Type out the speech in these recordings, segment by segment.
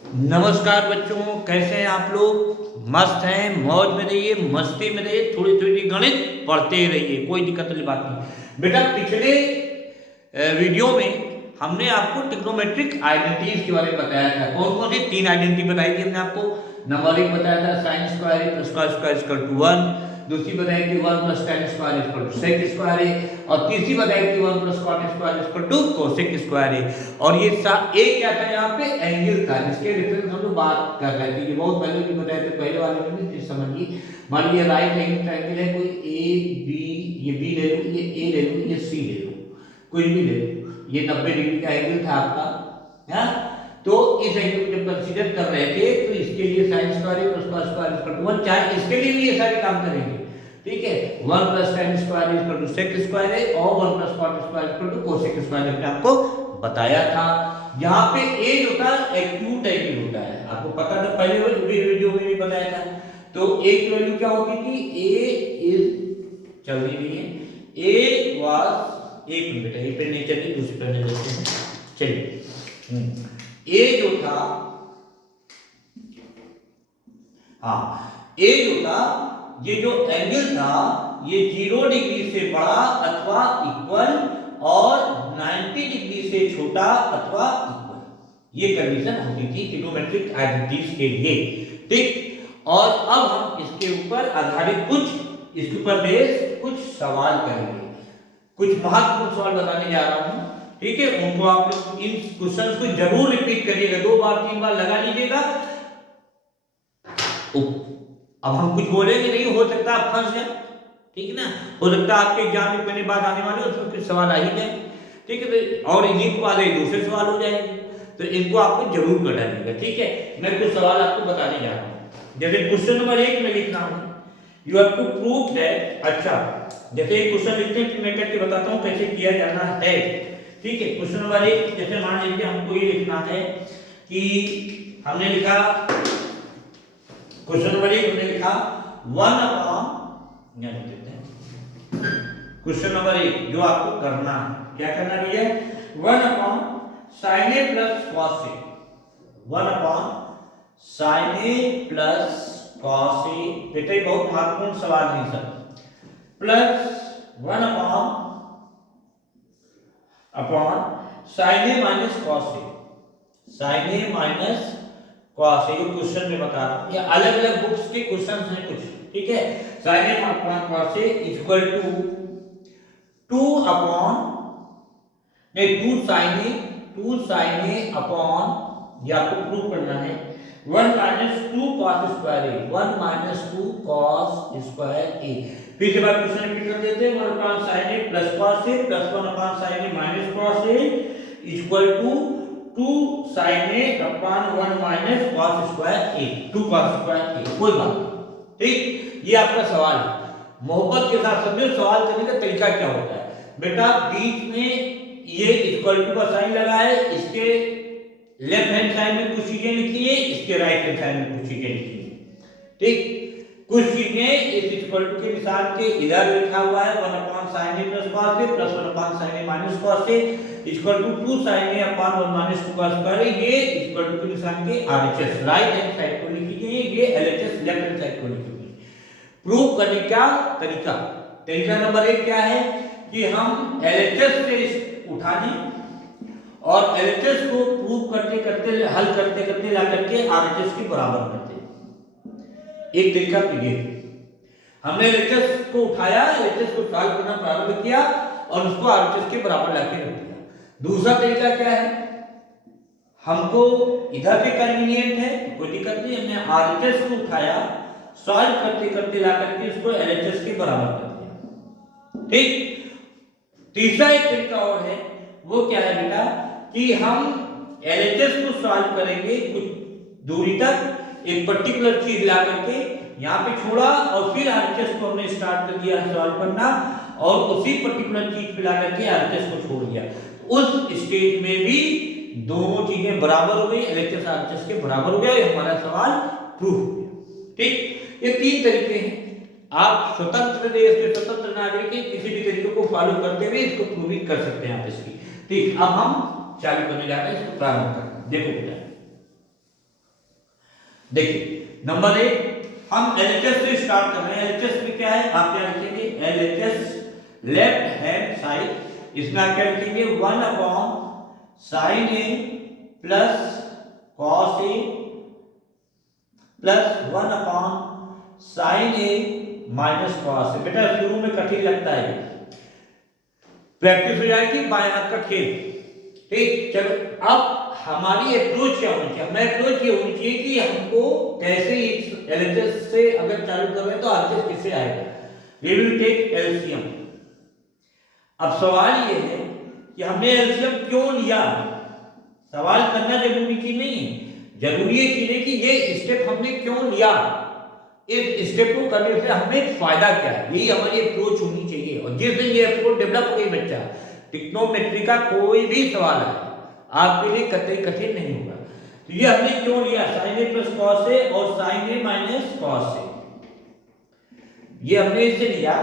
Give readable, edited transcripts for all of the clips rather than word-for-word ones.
नमस्कार बच्चों, कैसे हैं आप लोग। मस्त हैं, मौज में रहिए, मस्ती में रहिए, थोड़ी थोड़ी गणित पढ़ते रहिए, कोई दिक्कत वाली बात नहीं। बेटा पिछले वीडियो में हमने आपको ट्रिग्नोमेट्रिक आइडेंटिटीज के बारे में बताया था। कौन कौन सी तीन आइडेंटिटी बताई थी हमने आपको। नंबर एक बताया था sine square A plus cos square equal to 1। दूसरी बताई कि 1 plus tan square equal to sec square है। और तीसरी बताई कि 1 plus cot square equal to cosec square है। और ये ए क्या था, यहाँ पे एंगल था जिसके रेफरेंस हम लोग बात कर रहे थे। ये बहुत पहले भी बताए थे, पहले वाले में भी समझिए। मान लीजिए राइट एंगल ट्रायंगल है, कोई ए बी, ये बी ले लो, ये ए ले लो, ये सी ले लो, कुछ भी ले लो। ये 90 डिग्री का एंगल था आपका, है। तो इस एंगल को जब कंसीडर कर रहे थे तो इसके लिए sin square plus cos square equal to 1, चाहे इसके लिए भी ये सारे काम करेंगे। ठीक है, 1 plus tan square equal to sec square है और 1 plus cot square equal to cosec square हमने आपको बताया था। यहाँ पे a जो था एक्यूट एंगल होता है, आपको पता था, पहले वीडियो में भी बताया था। तो a की वैल्यू क्या होती थी, a इज चल रही है, a वाज, एक मिनट ये पे नहीं चली, दूसरी पे नहीं देखते हैं, चलिए। a जो था, हाँ, a जो था, ये जो एंगल था ये 0 डिग्री से बड़ा अथवा इक्वल और 90 डिग्री से छोटा अथवा इक्वल, ये कंडीशन होती थी ट्रिग्नोमेट्रिक आइडेंटिटीज के लिए। ठीक, और अब हम इसके ऊपर आधारित कुछ, इसके ऊपर बेस कुछ सवाल करेंगे, कुछ महत्वपूर्ण सवाल बताने जा रहा हूं। ठीक है, उनको आप लोग इन क्वेश्चंस को जरूर रिपीट करिएगा, 2 बार 3 बार लगा लीजिएगा। अब हम कुछ बोलेंगे नहीं, हो सकता है आप फंस जाए, ठीक है ना, हो सकता है आपके एग्जाम में पहले बात आने वाले उसमें कुछ सवाल आ ही जाए। ठीक है, और इन्हीं के बाद दूसरे सवाल हो जाएंगे, तो इनको आपको जरूर कर डालिएगा। ठीक है, मैं कुछ सवाल आपको बताने जा रहा हूँ। जैसे क्वेश्चन नंबर 1 में लिखना है, you have to prove that. अच्छा, जैसे एक क्वेश्चन लिखते हैं मैं करके बताता हूँ कैसे किया जाना है। ठीक है, क्वेश्चन नंबर 1 जैसे मान लीजिए हमको ये लिखना है कि हमने लिखा, क्वेश्चन नंबर 1 हमने लिखा 1 अपॉन, यहाँ लिख देते हैं क्वेश्चन नंबर 1 जो आपको करना है, क्या करना है भैया, 1 upon sin a plus cos a, 1 upon sin a plus cos a, बेटा ये बहुत महत्वपूर्ण सवाल है sir, plus 1 upon sin a minus cos a, sin a minus cos a, question में बता रहा हूं, ये अलग अलग बुक्स के क्वेश्चन हैं कुछ। ठीक है, sin a upon cos a equal to 2 upon, नहीं 2 sin a अपॉन, ये आपको प्रूव करना है, 1 minus 2 cos square a, 1 minus 2 cos square a। फिर से बात क्वेश्चन रिपीट कर देते हैं, 1 upon sin a plus cos a plus 1 upon sin a minus cos a equal to 2 sin a upon 1 minus cos square a, 2 cos square a। कोई बात नहीं, ठीक, ये आपका सवाल है। मोहब्बत के साथ समझो सवाल करने का तरीका क्या होता है। बेटा बीच में ये इक्वल टू का साइन लगा है, इसके लेफ्ट हैंड साइड में कुछ चीजें लिखी है, इसके राइट हैंड साइड में कुछ चीजें लिखी है। ठीक, कुछ चीजें इस इक्वल टू के निशान के इधर लिखा हुआ है 1 upon sin a plus cos a plus 1 upon sin a minus cos a equal to 2 sin a upon 1 minus 2 cos square a, ये इक्वल टू के निशान के RHS राइट हैंड साइड को लिखी गई है, ये LHS लेफ्ट हैंड साइड को लिखी गई है। प्रूव करने का तरीका, तरीका नंबर 1 क्या है कि हम LHS से उठाने और LHS को प्रूव करते करते, हल करते करते ला करके RHS के बराबर करते। एक तरीका तो ये, हमने LHS को उठाया, LHS को सॉल्व करना प्रारंभ किया और उसको RHS के बराबर लाके रख दिया। दूसरा तरीका क्या है, हमको इधर भी कन्वीनियंट है, कोई दिक्कत नहीं, हमने RHS को उठाया, सॉल्व करते करते ला करके उसको LHS के बराबर कर दिया। ठीक, तीसरा एक तरीका और है, वो क्या है बेटा कि हम LHS को सॉल्व करेंगे कुछ दूरी तक, एक पर्टिकुलर चीज ला करके यहाँ पे छोड़ा और फिर RHS को हमने स्टार्ट कर दिया सॉल्व करना और उसी पर्टिकुलर चीज पे ला करके RHS को छोड़ दिया। उस स्टेज में भी दोनों चीजें बराबर हो गई, LHS RHS के बराबर हो गया, ये हमारा सवाल प्रूफ हो गया। ठीक, ये 3 तरीके हैं। आप स्वतंत्र देश के स्वतंत्र नागरिक के किसी भी तरीके को फॉलो करते हुए इसको प्रूविंग कर सकते हैं आप इसकी। ठीक, अब हम चालू करने जा रहे हैं, इसको प्रारंभ करते हैं। देखो बेटा, देखिए नंबर 1 हम एलएचएस से स्टार्ट कर रहे हैं। एलएचएस में क्या है, आप क्या लिखेंगे, एलएचएस लेफ्ट हैंड साइड, इसमें आप क्या लिखेंगे, 1 upon sine A plus cos A plus 1 upon sine A minus cos A. बेटा शुरू में कठिन लगता है, प्रैक्टिस हो जाएगी, बाएं हाथ का खेल। ठीक, चलो अब हमारी अप्रोच क्या होनी चाहिए, हमारी अप्रोच ये होनी चाहिए कि हमको कैसे इस एलएचएस से अगर चालू कर रहे हैं तो आरएचएस किससे आएगा, वी विल टेक एलसीएम। अब सवाल ये है कि हमने एलसीएम क्यों लिया, सवाल करना जरूरी चीज नहीं है, जरूरी है चीज कि ये स्टेप हमने क्यों लिया, इस स्टेप को करने से हमें फायदा क्या है, यही हमारी अप्रोच होनी चाहिए। और जिस दिन ये अप्रोच डेवलप हो गई बच्चा, ट्रिग्नोमेट्री का कोई भी सवाल है आपके लिए कतई कठिन नहीं होगा। तो ये हमने क्यों लिया, साइन ए प्लस कॉस ए और sign A minus cos A, ये हमने इससे लिया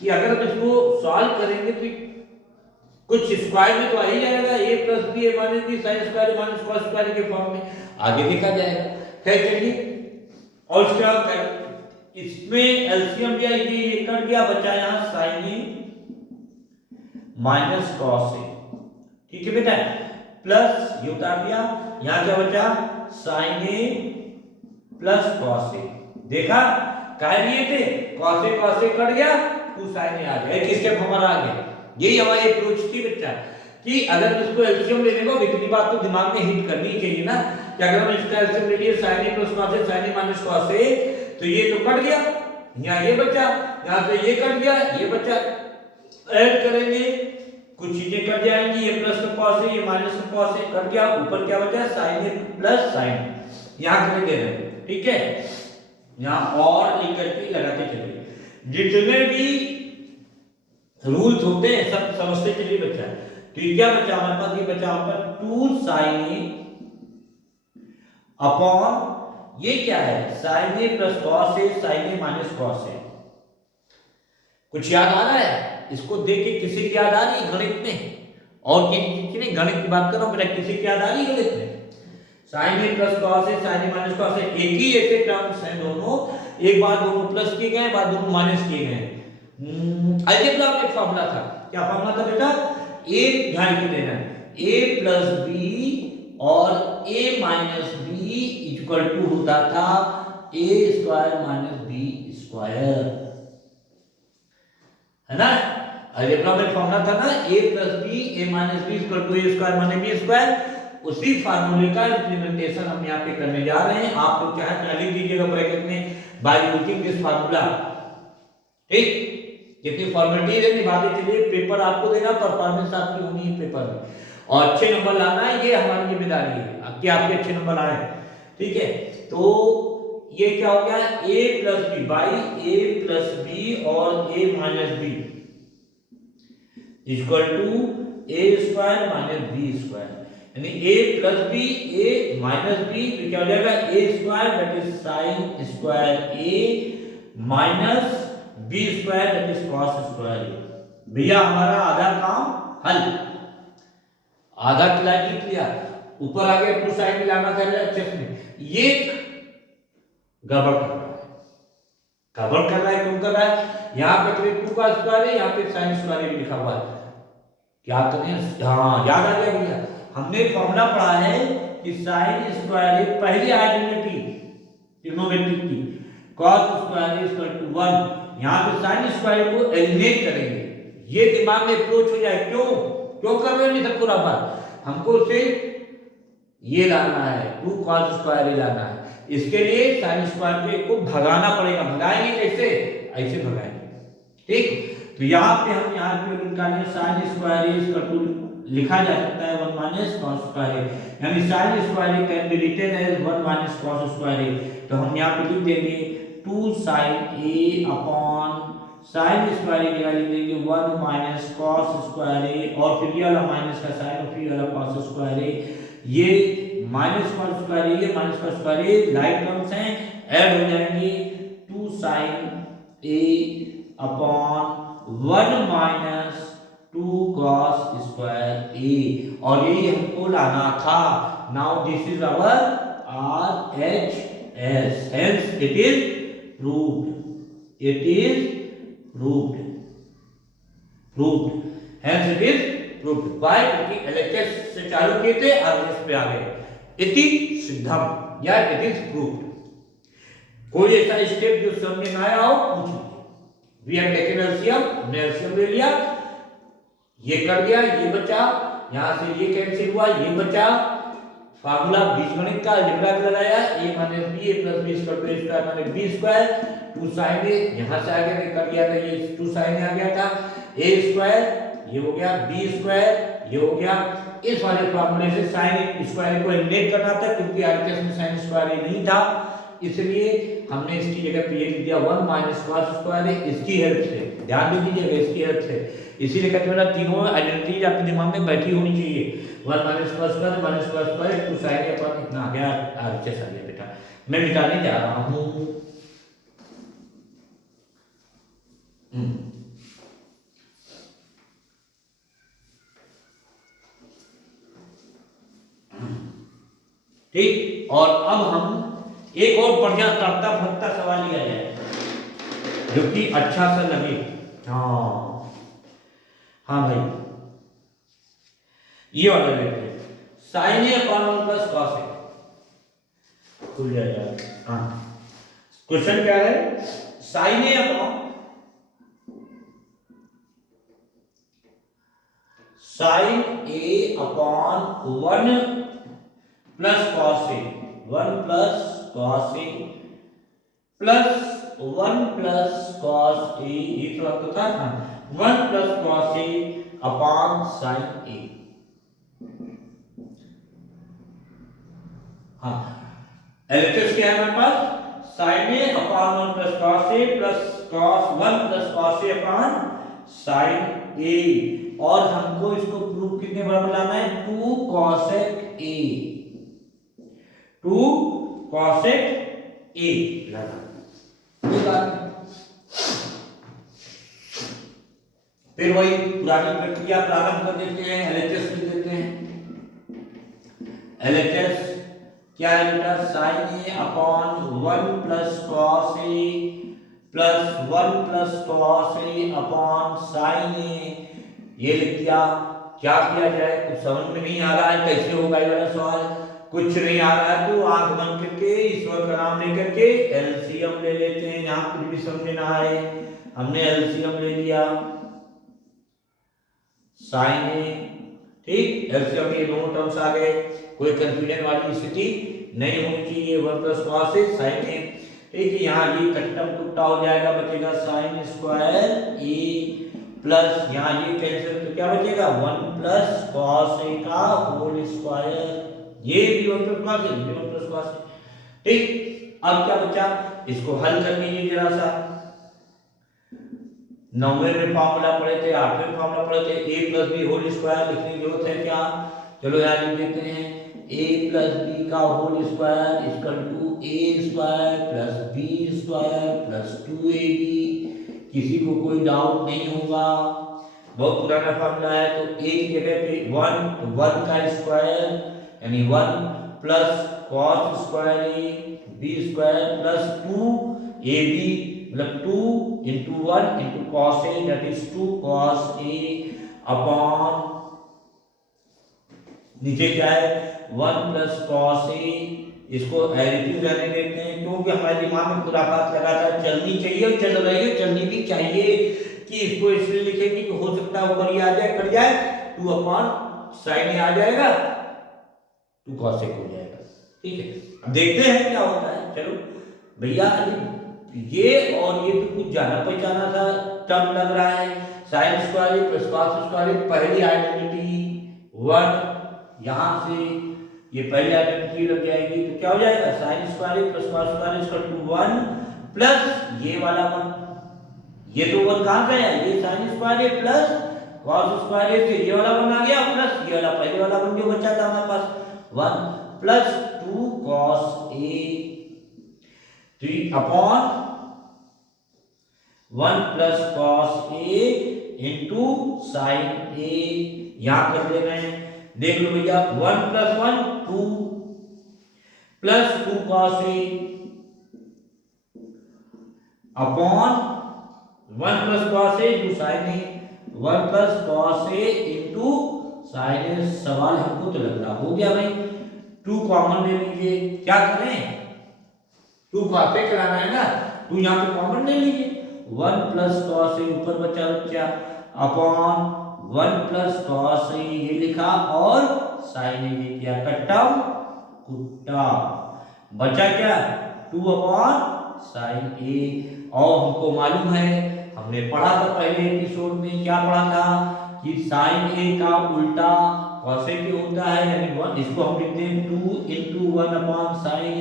कि अगर हम इसको सॉल्व करेंगे तो कुछ स्क्वायर में तो आ ही जाएगा, A plus B A minus B sine square minus cos square के फॉर्म में आगे देखा जाएगा। खैर चलिए, और क्या कर इसमें एलसीएम दिया, ये कर दिया, बचा यहां sign A minus cos A, ठीक है बेटा, प्लस ये उतार दिया, यहां क्या बचा, साइन ए प्लस कॉस ए। देखा कह लिए थे कॉस ए कट गया, टू साइन ए आ गया, एक स्टेप हमारा आ गया। यही हमारी अप्रोच थी बच्चा कि अगर इसको एलसीएम लेने को, इतनी बात तो दिमाग में हिट करनी चाहिए ना कि अगर हम इसका एलसीएम ले लिए sign A plus cos A, sign A minus cos A, तो ये तो कट गया, यहां ये बचा, यहां से ये कट गया, ये बचा, ऐड करेंगे कुछ चीजें कट जाएंगी, ये प्लस का कॉस है, ये माइनस का कॉस है, कट गया, ऊपर क्या बचा, साइन ए प्लस साइन, यहां करेंगे, ठीक है, यहां और लिख करके लगाते चलिए। जितने भी रूल्स होते हैं सब समझते चलिए बच्चा। तो ये क्या बचा हमारे पास, ये बचा हमारे पास 2 साइन ए अपॉन ये क्या है, sign A plus cos A, sign A minus cos A. कुछ याद आ रहा है, इसको देख के किसी की याद आ रही है गणित में, और किसी नहीं, गणित की बात कर रहा हूं बेटा, किसी की याद आ रही है गणित में, sign A plus cos A, sign A minus cos A, एक ही ऐसे टर्म्स हैं दोनों, एक बार दोनों प्लस किए गए, बार दोनों माइनस किए गए। अलजेब्रा में एक फार्मूला था, क्या फार्मूला था बेटा, ए ध्यान के देना, ए प्लस बी और A minus B equal to होता था A square minus B square, है ना। अलजेब्रा में फार्मूला था ना, a plus B A minus B equal to A square minus B square, उसी फार्मूले का इंप्लीमेंटेशन हम यहाँ पे करने जा रहे हैं। आप लोग क्या है लिख दीजिएगा ब्रैकेट में, बाय यूजिंग दिस फार्मूला। ठीक, कितनी फॉर्मेलिटीज है निभाते चलिए, पेपर आपको देना, परफॉर्मेंस आपकी होनी है पेपर में, और अच्छे नंबर लाना है, ये हमारी जिम्मेदारी है कि आपके अच्छे नंबर आए, ठीक है। तो ये क्या हो गया, a plus B by A plus B और a minus B equal to A square minus B square, यानी a plus B a minus B, तो क्या हो जाएगा, a square that is sine square a minus B square that is cos square a। भैया हमारा आधा काम हल, आधा क्लास लिख लिया, ऊपर आगे टू साइन मिलाना था एलएचएस में, ये गड़बड़ कर रहा है, गड़बड़ कर रहा है, क्यों कर रहा है, यहाँ पे 2 का स्क्वायर है, यहाँ पे साइन स्क्वायर भी लिखा हुआ है, क्या करें, हाँ याद आ गया भैया, हमने फॉर्मूला पढ़ा है कि साइन स्क्वायर पहली आइडेंटिटी ट्रिग्नोमेट्रिक की, cos स्क्वायर इक्वल टू 1, यहाँ पे साइन स्क्वायर को एलिमिनेट करेंगे, ये दिमाग में अप्रोच हो जाए, क्यों क्यों कर रहे हो, नहीं सब पूरा बात, हमको सिर्फ ये लाना है, 2 cos स्क्वायर ही लाना है, इसके लिए साइन स्क्वायर को भगाना पड़ेगा, भगाएंगे कैसे, ऐसे भगाएंगे, ठीक। तो यहाँ पे हम यहाँ पे निकालें साइन स्क्वायर इक्वल टू लिखा जा सकता है 1 माइनस cos स्क्वायर, यानी sine square can be written as 1 minus cos square, तो हम यहाँ पे लिख देंगे 2 sin a upon sine square की जगह लिख देंगे 1 माइनस cos स्क्वायर a, और फिर ये वाला माइनस का साइन और फिर वाला cos स्क्वायर a, ये माइनस cos स्क्वायर a, ये minus cos square a like terms हैं, ऐड हो जाएंगे 2 sin a upon 1 minus 2 cos square a, और यही हमको लाना था। Now this is our R H S, hence it is proved, it is proved, proved, hence it is proved. Why? क्योंकि LHS से चालू किए थे, आरएचएस पे आ गए। इति सिद्धम या इट इज प्रूव्ड। कोई ऐसा स्टेप जो समझ में आया हो पूछ लीजिए। वी हैव टेकन एलसीएम, हमने एलसीएम ले लिया, ये कर दिया, ये बचा, यहां से ये कैंसिल हुआ, ये बचा, फार्मूला बीजगणित का अलजेब्रा का लगाया, a minus b a plus b square b square minus b square 2 sin a, यहां से आगे कर दिया था, ये 2 sin a आ गया था, a स्क्वायर ये हो गया, b स्क्वायर ये हो गया। इस वाले फार्मूले से sin स्क्वायर को एलिमिनेट करना था, क्योंकि आरकेएस में sin स्क्वायर नहीं था, इसलिए हमने इसकी जगह पे ये लिख दिया 1 माइनस cos स्क्वायर है। इसकी हेल्प से ध्यान दीजिएगा, इसकी हेल्प से, इसीलिए कहते हैं ना तीनों आइडेंटिटीज आपके दिमाग में बैठी होनी चाहिए। 1 minus cos square minus cos square 2 sin a अपन इतना आ गया, आरएचएस आ गया बेटा। मैं मिटाने जा रहा हूं। ठीक, और अब हम एक और बढ़िया तड़ता फड़ता सवाल लिया जाए जो कि अच्छा सा लगे। हाँ हाँ भाई, ये वाला लेते हैं, sin a upon 1 plus cos a, खुल जाएगा। हाँ, क्वेश्चन क्या है? sin a upon upon 1 plus cos a, 1 plus cos a plus 1 plus cos a, ये तो आपको था ना, 1 plus cos a upon sin a। हाँ, एलएचएस क्या है हमारे पास? sin a upon 1 plus cos a plus cos 1 plus cos a upon sin a, और हमको इसको प्रूफ कितने बराबर लाना है? 2 cosec a, 2 cosec a लाना। फिर वही पुरानी प्रक्रिया प्रारंभ कर देते हैं, एलएचएस लिख देते हैं। एलएचएस क्या है बेटा? sin a upon 1 plus cos a plus 1 plus cos a upon sin a, ये लिख दिया। क्या किया जाए? कुछ समझ में नहीं आ रहा है, कैसे होगा ये वाला सवाल? कुछ नहीं आ रहा है तो आंख बंद करके ईश्वर का नाम लेकर के एलसीएम ले लेते हैं। यहाँ कुछ भी समझ ना आए, हमने एलसीएम ले लिया, sin a, ठीक, एलसीएम ये दोनों टर्म्स आ गए, कोई कंफ्यूजन वाली स्थिति नहीं होनी चाहिए। 1 plus cos a sin a, ठीक है, यहाँ ये कट्टम टुकटा हो जाएगा, बचेगा sin स्क्वायर a प्लस यहाँ ये कैंसिल तो क्या बचेगा? 1 प्लस cos a का होल स्क्वायर, ये भी 1 plus cos a, 1 plus cos a, ठीक। अब क्या बचा? इसको हल कर लीजिए जरा सा। 9वें में फॉर्मूला पढ़े थे, 8वें फॉर्मूला पढ़े थे, a plus b whole square लिखने की जरूरत है क्या? चलो यार लिख देते हैं, a प्लस b का whole square equal to a square plus b square plus 2ab। किसी को कोई डाउट नहीं होगा, बहुत पुराना फॉर्मूला है। तो a की जगह पे 1 का स्क्वायर यानी 1 plus cos square a b square plus 2ab, मतलब 2 into 1 into cos a, that is 2 cos a upon नीचे क्या है? 1 प्लस cos a, इसको एडिटिव रहने देते हैं क्योंकि हमारे दिमाग में खुराफात लगातार चलनी चाहिए और चल रही है, चलनी भी चाहिए कि इसको इसलिए लिखेंगे कि हो सकता है ऊपर ही आ जाए, कट जाए, 2 अपॉन sin a आ जाएगा, 2 cos a हो जाएगा, ठीक है। अब देखते हैं क्या होता है। चलो भैया, ये और ये तो कुछ जाना पहचाना था टर्म लग रहा है, sin square plus cos square, पहली आइडेंटिटी 1, यहां से ये पहली आइडेंटिटी लग जाएगी, तो क्या हो जाएगा? sin square plus cos square equal to 1 plus ये वाला 1, ये तो 1 कहां गया? ये sin square plus cos square से ये वाला 1 आ गया, प्लस ये वाला पहले वाला 1 जो बचा था हमारे पास 1 plus 2 cos a, 3 upon 1 plus cos a into sin a, यहां कर ले रहे हैं, देख लो भैया, 1 plus 1 2 plus 2 cos a upon 1 plus cos A into sine A, 1 plus cos A into sine A. सवाल हमको तो लग रहा हो गया भाई। 2 कॉमन ले लीजिए, क्या करें 2 कॉस ए कराना है ना, 2 यहाँ पे कॉमन ले लीजिए। 1 प्लस कॉस ए ऊपर बचा बच्चा अपॉन 1 प्लस कॉस ए ये लिखा और साइन ए ये क्या कट्टा कुट्टा, बचा क्या 2 अपॉन साइन ए। और हमको मालूम है, हमने पढ़ा था पहले एपिसोड में, क्या पढ़ा था कि साइन ए का उल्टा कॉस ए के होता है, यानी 1, इसको हम लिखते हैं 2 into 1 अपॉन साइन ए,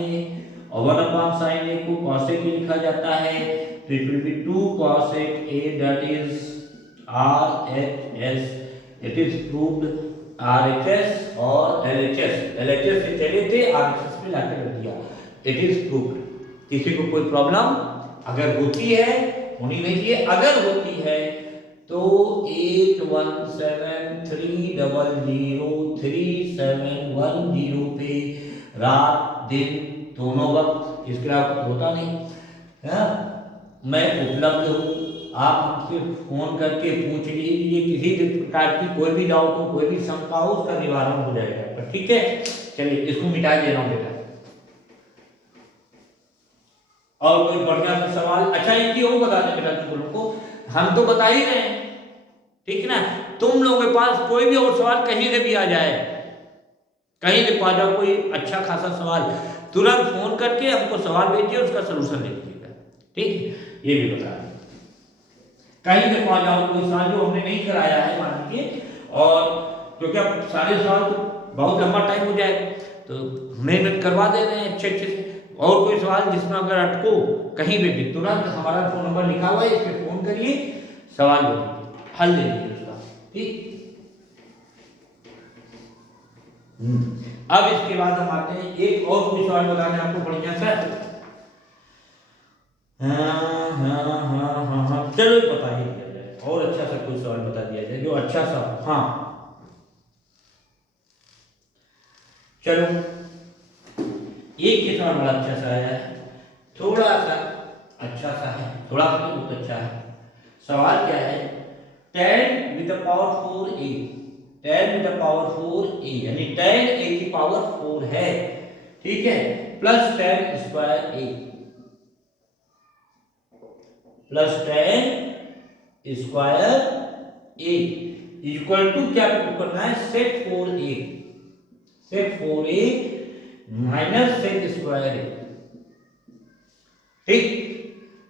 और 1 अपॉन साइन ए को कॉस ए के लिखा जाता है, तो it will B 2 cos A that is RHS। It is proved RHS और LHS, LHS से चले थे RHS पे लाके रख दिया, इट इज प्रूव्ड। किसी को कोई प्रॉब्लम अगर होती है होनी नहीं चाहिए, अगर होती है तो 8173003710 पे रात दिन दोनों वक्त, इसके अलावा होता नहीं है, मैं उपलब्ध हूँ। आप हमसे फोन करके पूछ लीजिए, किसी भी प्रकार की कोई भी डाउट हो, कोई भी शंका हो, उसका निवारण हो जाएगा। ठीक है, चलिए इसको मिटा दे रहा हूँ बेटा। और कोई बढ़िया सा सवाल? अच्छा इनकी वो बता दें बेटा तुम लोगों को, हम तो बता ही रहे हैं, ठीक है ना, तुम लोगों के पास कोई भी और सवाल कहीं से भी आ जाए, कहीं से पा जाओ कोई अच्छा खासा सवाल, तुरंत फोन करके हमको सवाल भेजिए, उसका सलूशन दे दीजिएगा। ठीक, ये भी बता दें, कहीं से पा जाओ कोई सवाल जो हमने नहीं कराया है मान लीजिए, और क्योंकि अब सारे सवाल तो बहुत लंबा टाइम हो जाएगा, तो मेहनत करवा दे रहे हैं अच्छे अच्छे से। और कोई सवाल जिसमें अगर अटको कहीं भी तुरंत हमारा फोन नंबर लिखा हुआ है, इस पर फोन करिए, सवाल दे दीजिए, हल दे दीजिए उसका। ठीक, अब इसके बाद हम आते हैं एक और कोई सवाल बताने आपको बढ़िया सा। हाँ, चलो बता ही दिया जाए, और अच्छा सा कोई सवाल बता दिया जाए जो अच्छा सा। हाँ चलो, एक ये सवाल बड़ा अच्छा सा है, थोड़ा सा अच्छा सा है, थोड़ा सा बहुत अच्छा है। सवाल क्या है, 10 with the power 4a, 10 with the power 4a यानी 10 a की पावर 4 है, ठीक है, plus 10 square a, plus 10 square a equal to क्या करना है, सेक 4a, सेक 4a माइनस सेक स्क्वायर ए। ठीक,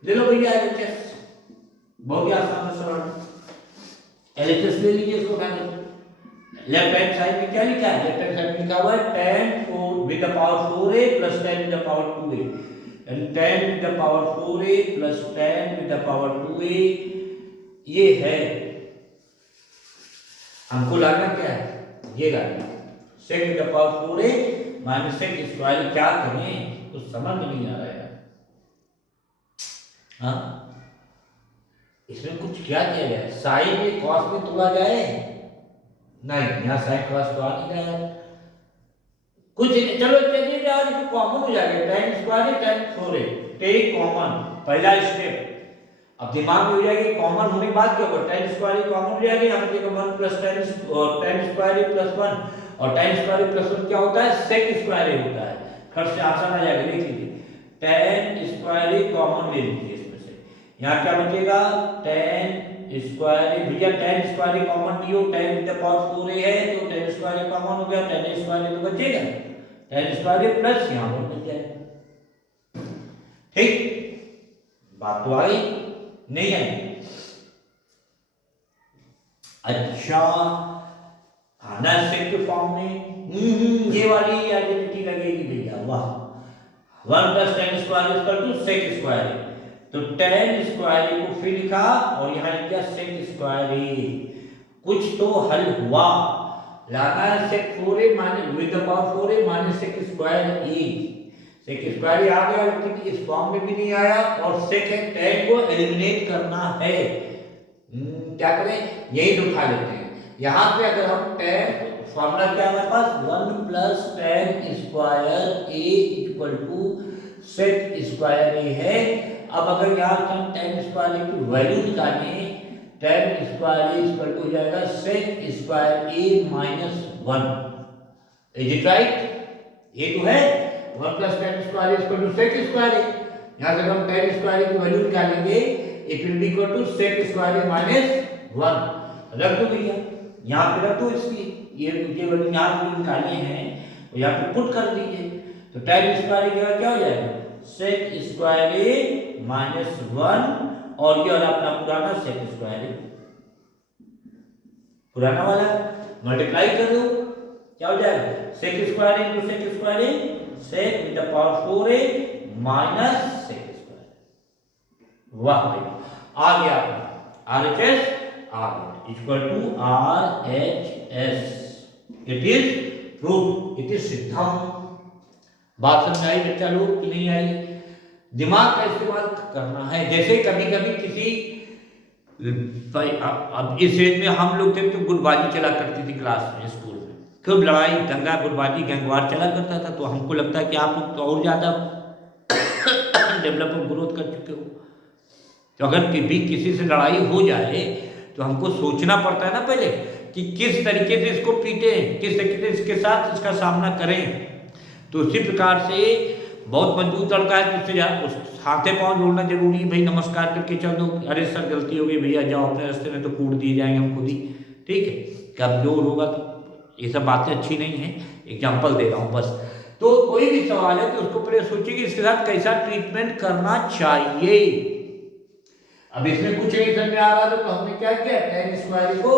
ले लो भैया एलएचएस, बहुत ही आसान है सवाल। एलएचएस ले लीजिए इसको, लेफ्ट हैंड साइड में क्या लिखा है, लेफ्ट हैंड साइड में लिखा हुआ है 10 4 with the power 4a plus 10 with the power 2a, and 10 with the power 4a plus 10 with the power 2a ये है, हमको लाना क्या है, ये लाना sec with the power 4a minus sec square. क्या करें कुछ समझ में नहीं आ रहा है। हाँ, इसमें कुछ क्या किया जाए, साइन में कॉस में तोड़ा जाए, नहीं यहाँ साइन कॉस तो आ नहीं रहा है कुछ। चलो चलिए यार, इसको कॉमन हो जाएगा, tan स्क्वायर है tan 4a, टेक कॉमन, पहला स्टेप। अब दिमाग में हो जाएगी कॉमन होने के बाद क्या होगा, tan स्क्वायर कॉमन हो जाएगा, यहाँ पे 1 प्लस tan स्क्वायर प्लस 1, और tan स्क्वायर प्लस 1 क्या होता है, सेक स्क्वायर होता है। खर्च से आसान आ जाएगा, देख लीजिए tan स्क्वायर कॉमन ले लीजिए इसमें से, यहाँ क्या बचेगा tan स्क्वायर, भैया tan स्क्वायर कॉमन नहीं हो, tan with the power 4a है तो tan स्क्वायर कॉमन हो गया, tan स्क्वायर तो बचेगा, tan स्क्वायर प्लस यहाँ पर बच जाएगा। ठीक, बात तो आ गई नहीं आई? अच्छा, आना सेक के फॉर्म में ये वाली आइडेंटिटी लगेगी भैया, वाह। 1 plus tan square equal to sec square, तो tan स्क्वायर को फिर लिखा और यहाँ लिख दिया सेक स्क्वायर। कुछ तो हल हुआ, लाना है sec 4a minus with the power 4a minus sec square a, sec square आ गया लेकिन इस फॉर्म में भी नहीं आया, और सेक tan को एलिमिनेट करना है। क्या करें, यही तो उठा लेते हैं। यहाँ पे अगर हम tan फॉर्मूला क्या हमारे पास, 1 plus tan square a equal to sec square a है। अब अगर यहाँ हम tan स्क्वायर की वैल्यू निकालें, tan स्क्वायर इक्वल टू हो जाएगा sec square a minus 1। Is it right? ये तो है 1 plus tan square equal to sec square a। यहाँ से हम tan स्क्वायर की वैल्यू निकालेंगे, it will be equal to sec square a minus 1। रख दो भैया, यहाँ पे रख दो इसकी, ये वैल्यू यहाँ पे निकाली है तो यहाँ पे पुट कर दीजिए। तो tan स्क्वायर की जगह क्या हो जाएगा sec स्क्वायर a माइनस 1, और ये वाला अपना पुराना sec स्क्वायर a, पुराना वाला मल्टीप्लाई कर दो, क्या हो जाएगा sec square into sec square a, sec with the power 4a minus sec square. वाह भाई, आ गया RHS आ गया equal to RHS। It is proof, it is सिद्धांत। बात समझ आई बच्चा लोग कि नहीं आई? दिमाग का इस्तेमाल करना है। जैसे कभी कभी किसी भाई अब इस एज में हम लोग थे तो गुटबाजी चला करती थी क्लास में, स्कूल में खूब लड़ाई दंगा गुटबाजी गैंगवार चला करता था। तो हमको लगता है कि आप लोग तो और ज़्यादा डेवलप ग्रोथ कर चुके हो। तो अगर भी किसी से लड़ाई हो जाए तो हमको सोचना पड़ता है ना पहले कि किस तरीके से इसको पीटे, किस तरीके से इसके साथ इसका सामना करें। तो उसी प्रकार से बहुत मजबूत लड़का है तो उससे हाथे पांव जोड़ना जरूरी है भाई, नमस्कार करके चल दो, अरे सर गलती हो गई भैया जाओ अपने रास्ते में, तो कूट दिए जाएंगे हम खुद ही, ठीक है। कब जो होगा तो ये सब बातें अच्छी नहीं है, एग्जाम्पल दे रहा हूँ बस। तो कोई भी सवाल है तो उसको पहले सोचिए कि इसके साथ कैसा ट्रीटमेंट करना चाहिए। अब इसमें कुछ नहीं समझ में आ रहा तो हमने क्या किया, tan स्क्वायर को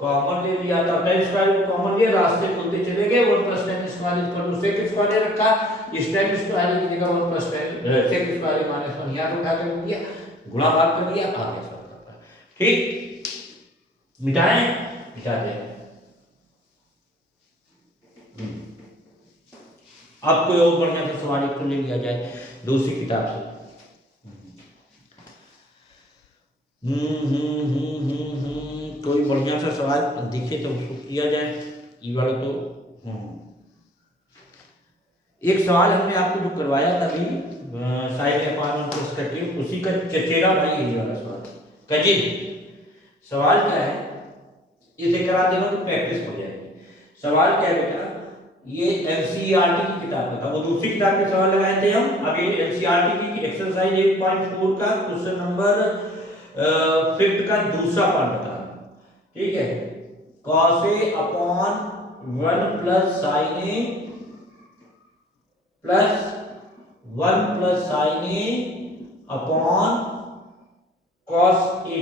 कॉमन ले लिया था, tan स्क्वायर को कॉमन लिया, रास्ते खुलते चले गए, 1 plus tan square equal to sec square रखा, इस tan स्क्वायर की जगह 1 प्लस sec स्क्वायर माइनस 1 यहाँ उठा कर दिया, गुणा भाग कर दिया, आ गया सवाल। ठीक, मिटाएं, मिटा दें। अब कोई और बढ़िया सा सवाल एक ले लिया जाए दूसरी किताब से। कोई बढ़िया सा सवाल दिखे तो उसको किया जाए। ये वाला तो एक सवाल हमने आपको जो करवाया था अभी साइड अपार्टमेंट पर्सपेक्टिव, उसी का चचेरा भाई ये वाला सवाल कजिन। सवाल क्या है, इसे करा देना तो प्रैक्टिस हो जाएगी। सवाल क्या है बेटा, ये एनसीईआरटी की किताब का था, वो दूसरी किताब के सवाल लगाए थे हम। अब ये एनसीईआरटी की एक्सरसाइज 8.4 का क्वेश्चन नंबर 5 का दूसरा पार्ट बता, ठीक है। cos a upon 1 plus sin a plus 1 plus sin a upon cos a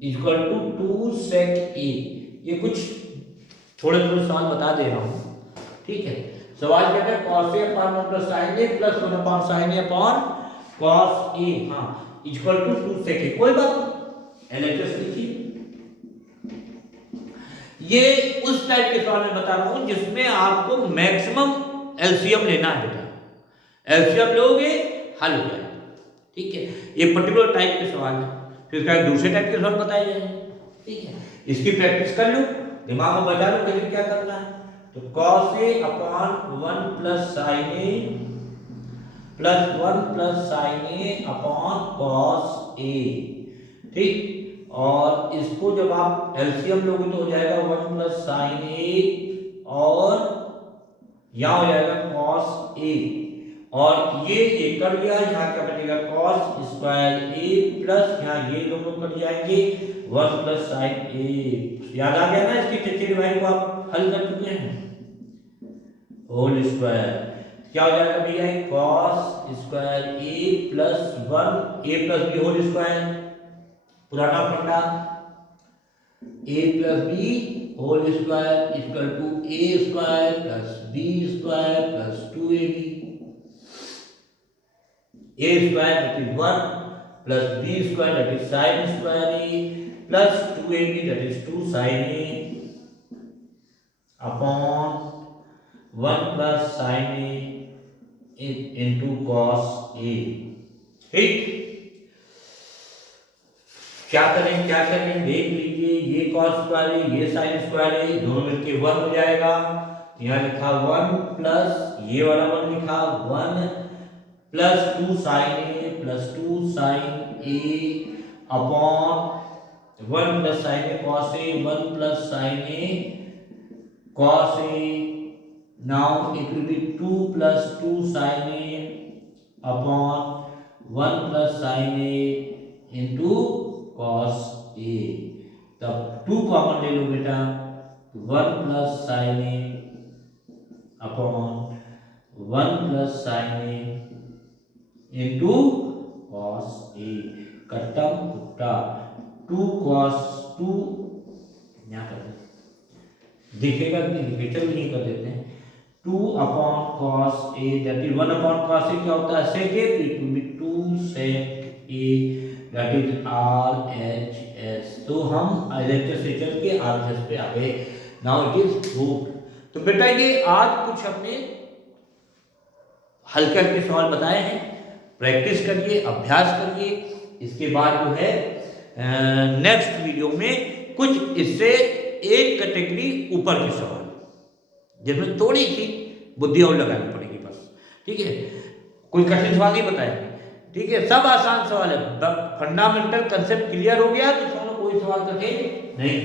equal to 2 sec a। ये कुछ थोड़े थोड़े सवाल बता दे रहा हूं, ठीक है। सवाल कहता है cos a upon 1 plus sin a plus 1 upon sin a upon cos a, हाँ, इक्वल टू 2 sec a। कोई बात एलएचएस लिखिए। ये उस टाइप के सवाल में बता रहा हूं जिसमें आपको मैक्सिमम एलसीएम लेना है बेटा। एलसीएम लोगे हल हो जाएगा, ठीक है। ये पर्टिकुलर टाइप के सवाल है, फिर उसका दूसरे टाइप के सवाल बताए जाएंगे, ठीक है। इसकी प्रैक्टिस कर लो, दिमाग में बजा लो कैसे क्या करना है। तो cos a upon 1 plus sin a plus 1 plus sin a upon cos a, ठीक। और इसको जब आप एलसीएम लोगे तो हो जाएगा 1 प्लस sin a और यहाँ हो जाएगा cos a, और ये कट गया, यहाँ क्या बचेगा cos स्क्वायर a प्लस यहाँ ये दोनों कट जाएंगे 1 प्लस sin a। याद आ गया ना, इसकी चचेरी भाई को आप हल कर चुके हैं। होल स्क्वायर क्या हो जाएगा भैया, cos square a plus 1 a plus b whole square, पुराना फंडा a plus b whole square equal to a square plus b square plus 2ab। a square that is 1 plus b square that is sin square a plus 2ab that is 2 sin a upon 1 plus sin a into cos a, ठीक। क्या करें देख लीजिए, ये cos square है, ये sin square है, दोनों मिलके 1 हो जाएगा। यहाँ लिखा 1 प्लस ये वाला 1 लिखा 1 +2 sin A +2 sin A upon 1 + sin A cos A 1 + sin A cos A. Now it will be 2 + 2 sin A upon 1 + sin A into cos A. तब 2 कॉमन ले लो बेटा, 1 + sin A upon 1 + sin A into cos A. कट्टम कुट्टा 2 cos 2 यहाँ कर दे, दिखेगा कि नहीं दिखेगा, चलो ये कर देते हैं 2 upon cos A that is 1 upon cos A क्या होता है sec A, it will be 2 sec A that is RHS. तो हम LHS से चल के RHS पे आ गए. Now it is proved. तो बेटा ये आज कुछ हमने हल्के हल्के सवाल बताए हैं, प्रैक्टिस करिए, अभ्यास करिए. इसके बाद जो है नेक्स्ट वीडियो में कुछ इससे एक कैटेगरी ऊपर के सवाल जिसमें थोड़ी सी बुद्धि और लगानी पड़ेगी बस. ठीक है, कोई कठिन सवाल नहीं बताएंगे. ठीक है, सब आसान सवाल है. फंडामेंटल कंसेप्ट क्लियर हो गया तो सवाल कोई सवाल कठिन नहीं.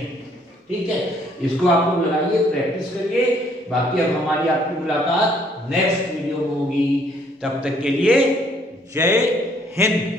ठीक है, इसको आप लोग लगाइए, प्रैक्टिस करिए. बाकी अब हमारी आपकी मुलाकात नेक्स्ट वीडियो में होगी. तब तक के लिए जय हिंद.